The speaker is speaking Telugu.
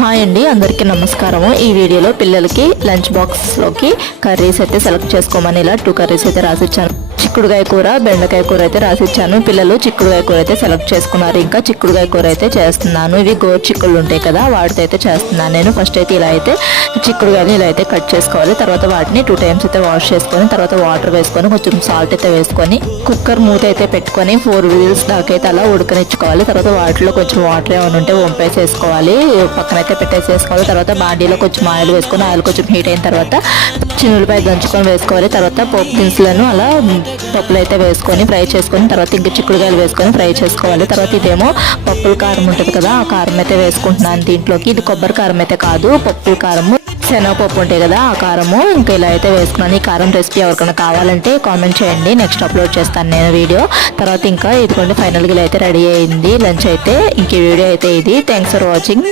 హాయ్ అండి, అందరికీ నమస్కారము. ఈ వీడియోలో పిల్లలకి లంచ్ బాక్స్లోకి కర్రీస్ అయితే సెలెక్ట్ చేసుకోమని ఇలా 2 కర్రీస్ అయితే రాసిచ్చాను. చిక్కుడుగాయ కూర, బెండకాయ కూర అయితే రాసిచ్చాను. పిల్లలు చిక్కుడుగాయ కూర అయితే సెలెక్ట్ చేసుకున్నారు. ఇంకా చిక్కుడుగాయ కూర అయితే చేస్తున్నాను. ఇవి గోరు చిక్కుళ్ళు ఉంటాయి కదా, వాటితో అయితే చేస్తున్నాను నేను. ఫస్ట్ అయితే ఇలా అయితే చిక్కుడుగాయని ఇలా అయితే కట్ చేసుకోవాలి. తర్వాత వాటిని 2 టైమ్స్ అయితే వాష్ చేసుకొని, తర్వాత వాటర్ వేసుకొని, కొంచెం సాల్ట్ అయితే వేసుకొని, కుక్కర్ మూత అయితే పెట్టుకొని 4 విజిల్స్ దాకా అయితే అలా ఉడకనిచ్చుకోవాలి. తర్వాత వాటిలో కొంచెం వాటర్ ఏమైనా ఉంటే వంపేసేసుకోవాలి, పక్కన అయితే పెట్టేసేసుకోవాలి. తర్వాత బాండీలో కొంచెం ఆయిల్ వేసుకొని, ఆయిల్ కొంచెం హీట్ అయిన తర్వాత చిన్నులపై దంచుకొని వేసుకోవాలి. తర్వాత పోపు దినుసులను అలా పప్పులు అయితే వేసుకొని ఫ్రై చేసుకొని, తర్వాత ఇంకా చిక్కుడుగాయలు వేసుకొని ఫ్రై చేసుకోవాలి. తర్వాత ఇదేమో పప్పుల కారం ఉంటుంది కదా, ఆ కారం అయితే వేసుకుంటున్నాను దీంట్లోకి. ఇది కొబ్బరి కారం అయితే కాదు, పప్పుల కారము, శనగపప్పు ఉంటాయి కదా ఆ కారము. ఇంకా ఇలా అయితే వేసుకున్నాను. ఈ కారం రెసిపీ ఎవరికైనా కావాలంటే కామెంట్ చేయండి, నెక్స్ట్ అప్లోడ్ చేస్తాను నేను వీడియో. తర్వాత ఇంకా ఇదిగోండి ఫైనల్గా ఇలా అయితే రెడీ అయింది లంచ్ అయితే. ఇంక వీడియో అయితే ఇది. Thanks for watching.